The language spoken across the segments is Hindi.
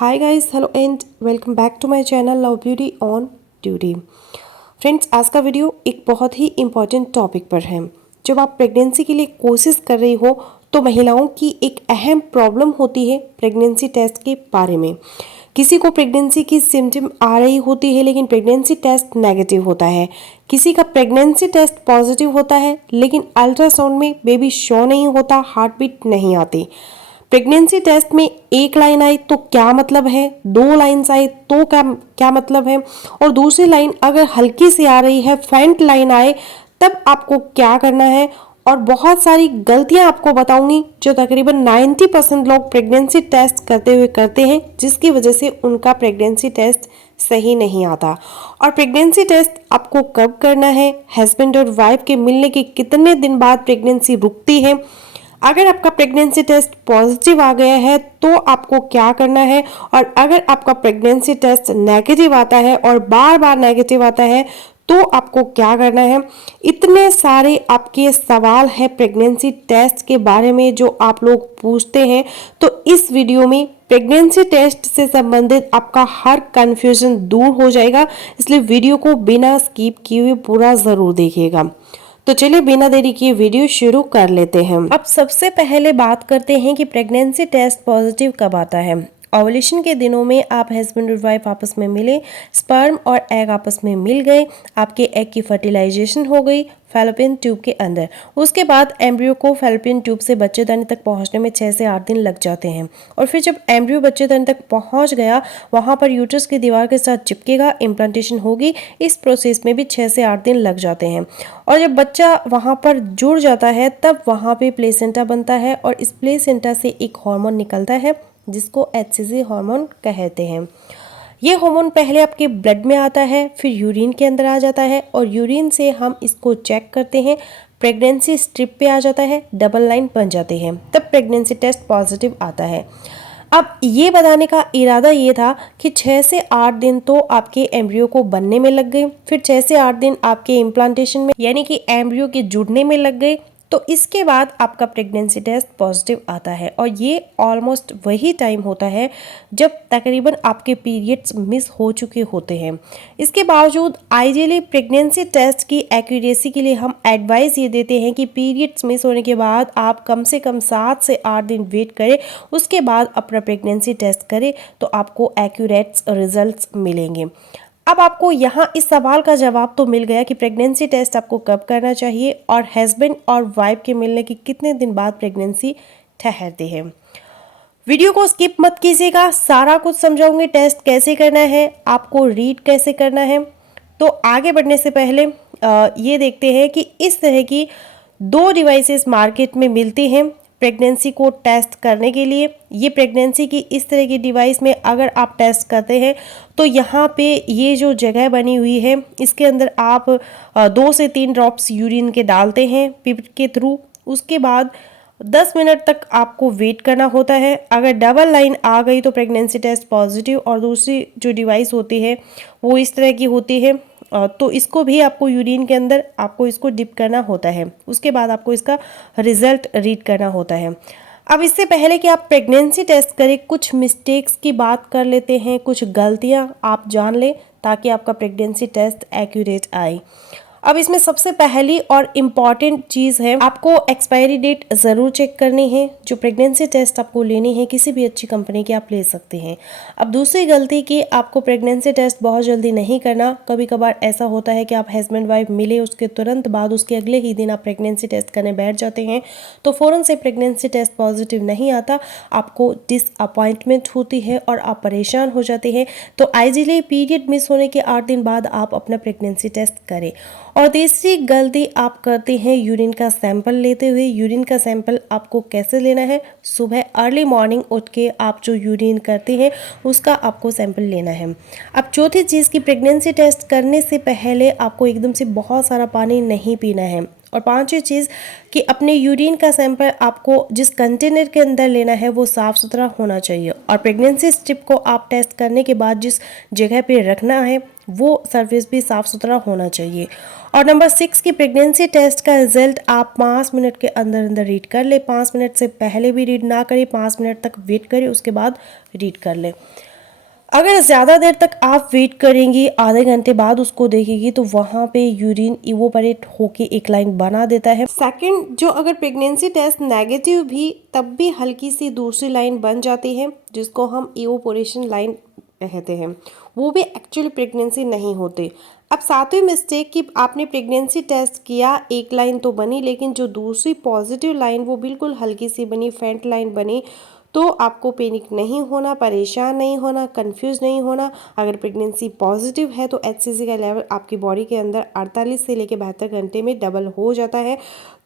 Hi guys, hello and welcome back to my channel love beauty on duty. Friends, आज का वीडियो एक बहुत ही इम्पॉर्टेंट टॉपिक पर है। जब आप प्रेगनेंसी के लिए कोशिश कर रही हो तो महिलाओं की एक अहम प्रॉब्लम होती है प्रेगनेंसी टेस्ट के बारे में। किसी को प्रेगनेंसी की सिम्टम आ रही होती है लेकिन प्रेगनेंसी टेस्ट नेगेटिव होता है। किसी का प्रेगनेंसी टेस्ट पॉजिटिव होता है लेकिन अल्ट्रासाउंड में बेबी शो नहीं होता, हार्ट बीट नहीं आती। प्रेगनेंसी टेस्ट में एक लाइन आई तो क्या मतलब है, दो लाइन्स आए तो क्या क्या मतलब है, और दूसरी लाइन अगर हल्की सी आ रही है, फेंट लाइन आए, तब आपको क्या करना है। और बहुत सारी गलतियां आपको बताऊंगी जो तकरीबन 90% लोग प्रेगनेंसी टेस्ट करते हुए करते हैं, जिसकी वजह से उनका प्रेगनेंसी टेस्ट सही नहीं आता। और प्रेगनेंसी टेस्ट आपको कब करना है, हस्बैंड और वाइफ के मिलने के कितने दिन बाद प्रेगनेंसी रुकती है, अगर आपका प्रेगनेंसी टेस्ट पॉजिटिव आ गया है तो आपको क्या करना है, और अगर आपका प्रेगनेंसी टेस्ट नेगेटिव आता है और बार बार नेगेटिव आता है तो आपको क्या करना है। इतने सारे आपके सवाल हैं प्रेगनेंसी टेस्ट के बारे में जो आप लोग पूछते हैं, तो इस वीडियो में प्रेगनेंसी टेस्ट से संबंधित आपका हर कंफ्यूजन दूर हो जाएगा। इसलिए वीडियो को बिना स्किप किए हुए पूरा ज़रूर देखिएगा। तो चलिए बिना देरी किए वीडियो शुरू कर लेते हैं। अब सबसे पहले बात करते हैं कि प्रेगनेंसी टेस्ट पॉजिटिव कब आता है। ओवुलेशन के दिनों में आप हस्बैंड और वाइफ आपस में मिले, स्पर्म और एग आपस में मिल गए, आपके एग की फर्टिलाइजेशन हो गई फैलोपियन ट्यूब के अंदर। उसके बाद एम्ब्रियो को फैलोपियन ट्यूब से बच्चेदानी तक पहुंचने में 6 से 8 दिन लग जाते हैं, और फिर जब एम्ब्रियो बच्चेदानी तक पहुंच गया वहां पर यूट्रस की दीवार के साथ चिपकेगा, इम्प्लांटेशन होगी। इस प्रोसेस में भी 6 से 8 दिन लग जाते हैं, और जब बच्चा वहां पर जुड़ जाता है तब वहां पे प्लेसेंटा बनता है, और इस प्लेसेंटा से एक हार्मोन निकलता है जिसको HCG हार्मोन कहते हैं। ये हार्मोन पहले आपके ब्लड में आता है, फिर यूरिन के अंदर आ जाता है, और यूरिन से हम इसको चेक करते हैं, प्रेगनेंसी स्ट्रिप पे आ जाता है, डबल लाइन बन जाते हैं, तब प्रेगनेंसी टेस्ट पॉजिटिव आता है। अब ये बताने का इरादा ये था कि 6 से 8 दिन तो आपके एम्ब्रियो को बनने में लग गए, फिर 6 से 8 दिन आपके इम्प्लांटेशन में यानी कि एम्ब्रियो के जुड़ने में लग गए, तो इसके बाद आपका प्रेगनेंसी टेस्ट पॉजिटिव आता है। और ये ऑलमोस्ट वही टाइम होता है जब तकरीबन आपके पीरियड्स मिस हो चुके होते हैं। इसके बावजूद आइडियली प्रेगनेंसी टेस्ट की एक्यूरेसी के लिए हम एडवाइस ये देते हैं कि पीरियड्स मिस होने के बाद आप कम से कम 7 से 8 दिन वेट करें, उसके बाद अपना प्रेगनेंसी टेस्ट करें तो आपको एक्यूरेट रिजल्ट्स मिलेंगे। अब आपको यहाँ इस सवाल का जवाब तो मिल गया कि प्रेगनेंसी टेस्ट आपको कब करना चाहिए और हस्बैंड और वाइफ के मिलने के कितने दिन बाद प्रेगनेंसी ठहरती है। वीडियो को स्किप मत कीजिएगा, सारा कुछ समझाऊंगी, टेस्ट कैसे करना है, आपको रीड कैसे करना है। तो आगे बढ़ने से पहले ये देखते हैं कि इस तरह की 2 डिवाइसेस मार्केट में मिलती हैं प्रेगनेंसी को टेस्ट करने के लिए। ये प्रेगनेंसी की इस तरह की डिवाइस में अगर आप टेस्ट करते हैं तो यहाँ पे ये जो जगह बनी हुई है इसके अंदर आप 2 से 3 ड्रॉप्स यूरिन के डालते हैं पिप के थ्रू। उसके बाद 10 मिनट तक आपको वेट करना होता है। अगर डबल लाइन आ गई तो प्रेगनेंसी टेस्ट पॉजिटिव, और दूसरी जो डिवाइस होती है वो इस तरह की होती है, तो इसको भी आपको यूरिन के अंदर आपको इसको डिप करना होता है। उसके बाद आपको इसका रिजल्ट रीड करना होता है। अब इससे पहले कि आप प्रेगनेंसी टेस्ट करें, कुछ मिस्टेक्स की बात कर लेते हैं, कुछ गलतियां आप जान लें ताकि आपका प्रेगनेंसी टेस्ट एक्यूरेट आए। अब इसमें सबसे पहली और इम्पॉर्टेंट चीज़ है, आपको एक्सपायरी डेट ज़रूर चेक करनी है। जो प्रेगनेंसी टेस्ट आपको लेनी है किसी भी अच्छी कंपनी की आप ले सकते हैं। अब दूसरी गलती कि आपको प्रेगनेंसी टेस्ट बहुत जल्दी नहीं करना। कभी कभार ऐसा होता है कि आप हस्बैंड वाइफ मिले, उसके तुरंत बाद उसके अगले ही दिन आप प्रेगनेंसी टेस्ट करने बैठ जाते हैं, तो फ़ौरन से प्रेगनेंसी टेस्ट पॉजिटिव नहीं आता, आपको डिसअपॉइंटमेंट होती है और आप परेशान हो जाते हैं। तो आइडियली पीरियड मिस होने के 8 दिन बाद आप अपना प्रेगनेंसी टेस्ट करें। और तीसरी गलती आप करते हैं यूरिन का सैंपल लेते हुए। यूरिन का सैंपल आपको कैसे लेना है, सुबह अर्ली मॉर्निंग उठ के आप जो यूरिन करते हैं उसका आपको सैंपल लेना है। अब चौथी चीज़ की प्रेगनेंसी टेस्ट करने से पहले आपको एकदम से बहुत सारा पानी नहीं पीना है। और पांचवी चीज़ कि अपने यूरिन का सैंपल आपको जिस कंटेनर के अंदर लेना है वो साफ़ सुथरा होना चाहिए, और प्रेगनेंसी स्ट्रिप को आप टेस्ट करने के बाद जिस जगह पे रखना है वो सर्विस भी साफ़ सुथरा होना चाहिए। और नंबर 6 की प्रेगनेंसी टेस्ट का रिजल्ट आप 5 मिनट के अंदर अंदर रीड कर ले। 5 मिनट से पहले भी रीड ना करें, 5 मिनट तक वेट करें, उसके बाद रीड कर ले। अगर ज़्यादा देर तक आप वेट करेंगी, आधे घंटे बाद उसको देखेगी, तो वहाँ पे यूरिन इवोपरेट होके एक लाइन बना देता है। सेकंड, जो अगर प्रेगनेंसी टेस्ट नेगेटिव भी तब भी हल्की सी दूसरी लाइन बन जाती है, जिसको हम इवोपोरेशन लाइन कहते हैं, वो भी एक्चुअली प्रेगनेंसी नहीं होते। अब सातवीं मिस्टेक कि आपने प्रेगनेंसी टेस्ट किया, एक लाइन तो बनी, लेकिन जो दूसरी पॉजिटिव लाइन वो बिल्कुल हल्की सी बनी, फेंट लाइन बनी। तो आपको पैनिक नहीं होना, परेशान नहीं होना, कंफ्यूज नहीं होना। अगर प्रेगनेंसी पॉजिटिव है तो एचसीजी का लेवल आपकी बॉडी के अंदर 48 से लेकर 72 घंटे में डबल हो जाता है।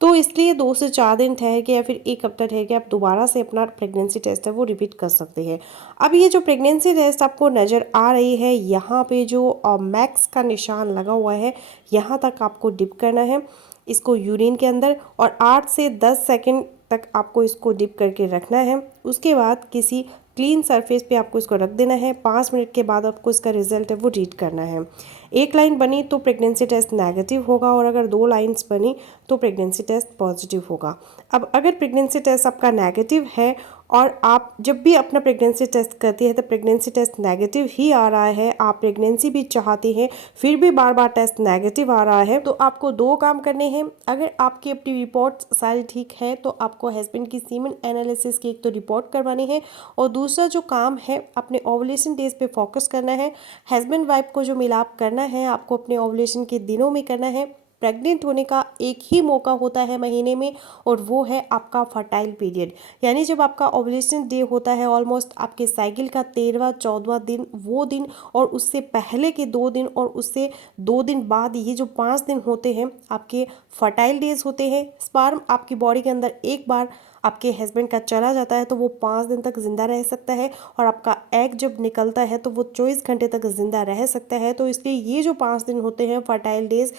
तो इसलिए 2 से 4 दिन ठहर के या फिर 1 हफ्ता ठहर के आप दोबारा से अपना प्रेगनेंसी टेस्ट है वो रिपीट कर सकते हैं। अब ये जो प्रेगनेंसी टेस्ट आपको नज़र आ रही है, यहाँ पे जो मैक्स का निशान लगा हुआ है, यहाँ तक आपको डिप करना है इसको यूरिन के अंदर, और 8 से 10 सेकंड तक आपको इसको डिप करके रखना है। उसके बाद किसी क्लीन सरफेस पे आपको इसको रख देना है। 5 मिनट के बाद आपको इसका रिजल्ट है वो रीड करना है। एक लाइन बनी तो प्रेगनेंसी टेस्ट नेगेटिव होगा, और अगर 2 लाइंस बनी तो प्रेगनेंसी टेस्ट पॉजिटिव होगा। अब अगर प्रेगनेंसी टेस्ट आपका नेगेटिव है और आप जब भी अपना प्रेगनेंसी टेस्ट करती है तो प्रेगनेंसी टेस्ट नेगेटिव ही आ रहा है, आप प्रेगनेंसी भी चाहती हैं फिर भी बार बार टेस्ट नेगेटिव आ रहा है, तो आपको 2 काम करने हैं। अगर आपकी अपनी रिपोर्ट सारी ठीक है तो आपको हस्बैंड की सीमेन एनालिसिस की एक तो रिपोर्ट करवानी है, और दूसरा जो काम है अपने ओवुलेशन डेज पे फोकस करना है। हस्बैंड वाइफ को जो मिलाप करना है आपको अपने ओवुलेशन के दिनों में करना है। प्रेग्नेंट होने का एक ही मौका होता है महीने में, और वो है आपका फर्टाइल पीरियड, यानी जब आपका ओवुलेशन डे होता है ऑलमोस्ट आपके साइकिल का 13वां 14वां दिन, वो दिन और उससे पहले के 2 दिन और उससे 2 दिन बाद ये जो 5 दिन होते हैं आपके फर्टाइल डेज होते हैं। स्पर्म आपकी बॉडी के अंदर एक बार आपके हस्बैंड का चला जाता है तो वो 5 दिन तक ज़िंदा रह सकता है, और आपका एग जब निकलता है तो वो 24 घंटे तक ज़िंदा रह सकता है। तो इसलिए ये जो 5 दिन होते हैं फर्टाइल डेज,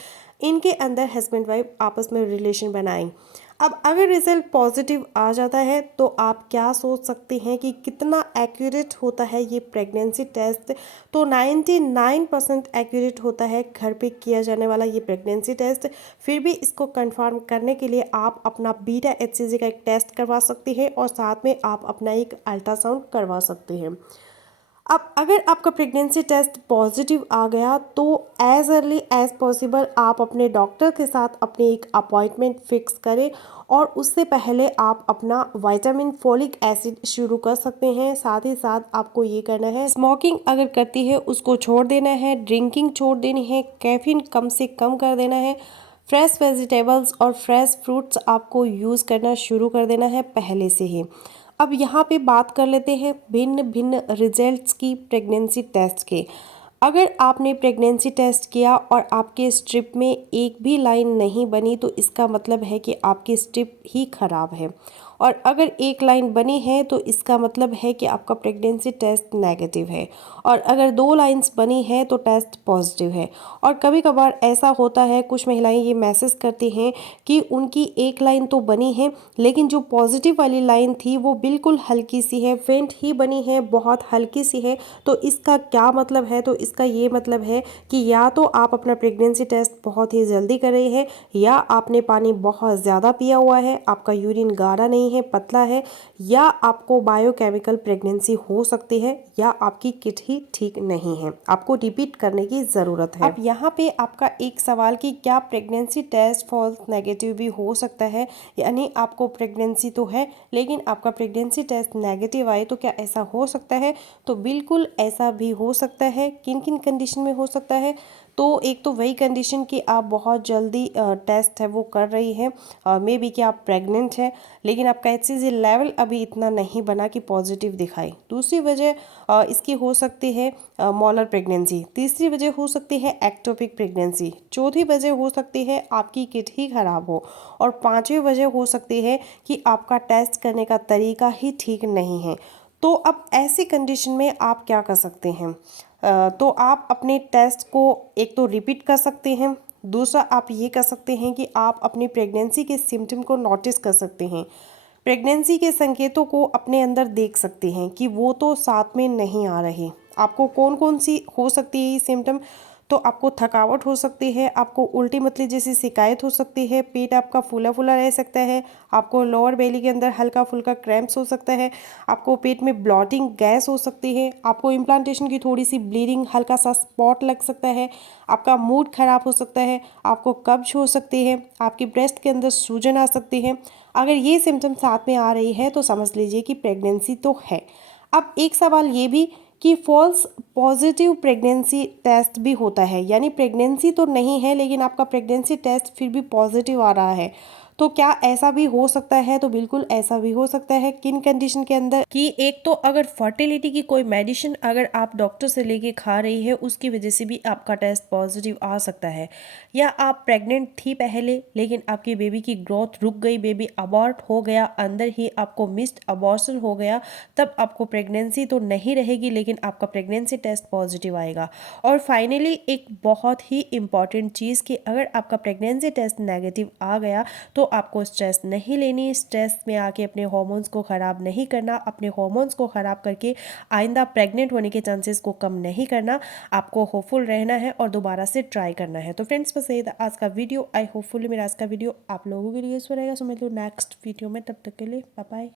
इनके अंदर हस्बैंड वाइफ आपस में रिलेशन बनाएं। अब अगर रिजल्ट पॉजिटिव आ जाता है तो आप क्या सोच सकते हैं कि कितना एक्यूरेट होता है ये प्रेगनेंसी टेस्ट। तो 99% एक्यूरेट होता है घर पे किया जाने वाला ये प्रेगनेंसी टेस्ट। फिर भी इसको कंफर्म करने के लिए आप अपना बीटा एचसीजी का एक टेस्ट करवा सकते हैं, और साथ में आप अपना एक अल्ट्रासाउंड करवा सकते हैं। अब अगर आपका प्रेगनेंसी टेस्ट पॉजिटिव आ गया तो एज अर्ली एज पॉसिबल आप अपने डॉक्टर के साथ अपनी एक अपॉइंटमेंट फिक्स करें, और उससे पहले आप अपना विटामिन फोलिक एसिड शुरू कर सकते हैं। साथ ही साथ आपको ये करना है, स्मोकिंग अगर करती है उसको छोड़ देना है, ड्रिंकिंग छोड़ देनी है, कैफीन कम से कम कर देना है, फ्रेश वेजिटेबल्स और फ्रेश फ्रूट्स आपको यूज़ करना शुरू कर देना है पहले से ही। अब यहाँ पे बात कर लेते हैं भिन्न भिन्न रिजल्ट्स की प्रेगनेंसी टेस्ट के। अगर आपने प्रेगनेंसी टेस्ट किया और आपके स्ट्रिप में एक भी लाइन नहीं बनी तो इसका मतलब है कि आपकी स्ट्रिप ही खराब है, और अगर एक लाइन बनी है तो इसका मतलब है कि आपका प्रेगनेंसी टेस्ट नेगेटिव है, और अगर 2 लाइंस बनी है तो टेस्ट पॉजिटिव है। और कभी कभार ऐसा होता है कुछ महिलाएं ये मैसेज करती हैं कि उनकी एक लाइन तो बनी है लेकिन जो पॉजिटिव वाली लाइन थी वो बिल्कुल हल्की सी है, फेंट ही बनी है, बहुत हल्की सी है। तो इसका क्या मतलब है? तो इसका ये मतलब है कि या तो आप अपना प्रेगनेंसी टेस्ट बहुत ही जल्दी कर रहे हैं, या आपने पानी बहुत ज़्यादा पिया हुआ है, आपका यूरिन गाढ़ा नहीं है, पतला है, या आपको बायोकेमिकल प्रेगनेंसी हो सकती है, या आपकी किट ही ठीक नहीं है। आपको रिपीट करने की ज़रूरत है। अब यहाँ पे आपका एक सवाल कि क्या प्रेगनेंसी टेस्ट फॉल्स नेगेटिव भी हो सकता है, यानी आपको प्रेगनेंसी तो है लेकिन आपका प्रेगनेंसी टेस्ट नेगेटिव आए, तो क्या ऐसा हो सकता है? तो बिल्कुल ऐसा भी हो सकता है। किन किन कंडीशन में हो सकता है? तो एक तो वही कंडीशन कि आप बहुत जल्दी टेस्ट है वो कर रही हैं, मे बी कि आप प्रेग्नेंट हैं लेकिन आपका एचसीजी लेवल अभी इतना नहीं बना कि पॉजिटिव दिखाए। दूसरी वजह इसकी हो सकती है मॉलर प्रेगनेंसी। तीसरी वजह हो सकती है एक्टोपिक प्रेगनेंसी। चौथी वजह हो सकती है आपकी किट ही खराब हो, और पांचवी वजह हो सकती है कि आपका टेस्ट करने का तरीका ही ठीक नहीं है। तो अब ऐसी कंडीशन में आप क्या कर सकते हैं? तो आप अपने टेस्ट को एक तो रिपीट कर सकते हैं, दूसरा आप ये कर सकते हैं कि आप अपनी प्रेगनेंसी के सिम्टम को नोटिस कर सकते हैं, प्रेगनेंसी के संकेतों को अपने अंदर देख सकते हैं कि वो तो साथ में नहीं आ रहे। आपको कौन कौन सी हो सकती है ये सिम्टम? तो आपको थकावट हो सकती है, आपको उल्टी मतली जैसी शिकायत हो सकती है, पेट आपका फूला फूला रह सकता है, आपको लोअर बेली के अंदर हल्का फुल्का क्रैम्प्स हो सकता है, आपको पेट में ब्लॉटिंग गैस हो सकती है, आपको इम्प्लांटेशन की थोड़ी सी ब्लीडिंग, हल्का सा स्पॉट लग सकता है, आपका मूड खराब हो सकता है, आपको कब्ज हो सकती है, आपकी ब्रेस्ट के अंदर सूजन आ सकती है। अगर ये सिम्टम साथ में आ रही है तो समझ लीजिए कि प्रेगनेंसी तो है। अब एक सवाल ये भी कि फॉल्स पॉजिटिव प्रेगनेंसी टेस्ट भी होता है, यानी प्रेगनेंसी तो नहीं है लेकिन आपका प्रेगनेंसी टेस्ट फिर भी पॉजिटिव आ रहा है। तो क्या ऐसा भी हो सकता है? तो बिल्कुल ऐसा भी हो सकता है। किन कंडीशन के अंदर कि एक तो अगर फर्टिलिटी की कोई मेडिसिन अगर आप डॉक्टर से लेके खा रही है उसकी वजह से भी आपका टेस्ट पॉजिटिव आ सकता है, या आप प्रेग्नेंट थी पहले लेकिन आपकी बेबी की ग्रोथ रुक गई, बेबी अबॉर्ट हो गया, अंदर ही आपको मिस्ड अबॉर्शन हो गया, तब आपको प्रेगनेंसी तो नहीं रहेगी लेकिन आपका प्रेगनेंसी टेस्ट पॉजिटिव आएगा। और फाइनली एक बहुत ही इंपॉर्टेंट चीज़ कि अगर आपका प्रेगनेंसी टेस्ट नेगेटिव आ गया तो आपको स्ट्रेस नहीं लेनी, स्ट्रेस में आके अपने हार्मोन्स को ख़राब नहीं करना, अपने हार्मोन्स को ख़राब करके आइंदा प्रेग्नेंट होने के चांसेस को कम नहीं करना, आपको होपफुल रहना है और दोबारा से ट्राई करना है। तो फ्रेंड्स बस यही था आज का वीडियो। आई होपफुली मेरा आज का वीडियो आप लोगों के लिए यूज़फुल रहेगा। सो मिलते हैं नेक्स्ट वीडियो में, तब तक के लिए बाय बाय।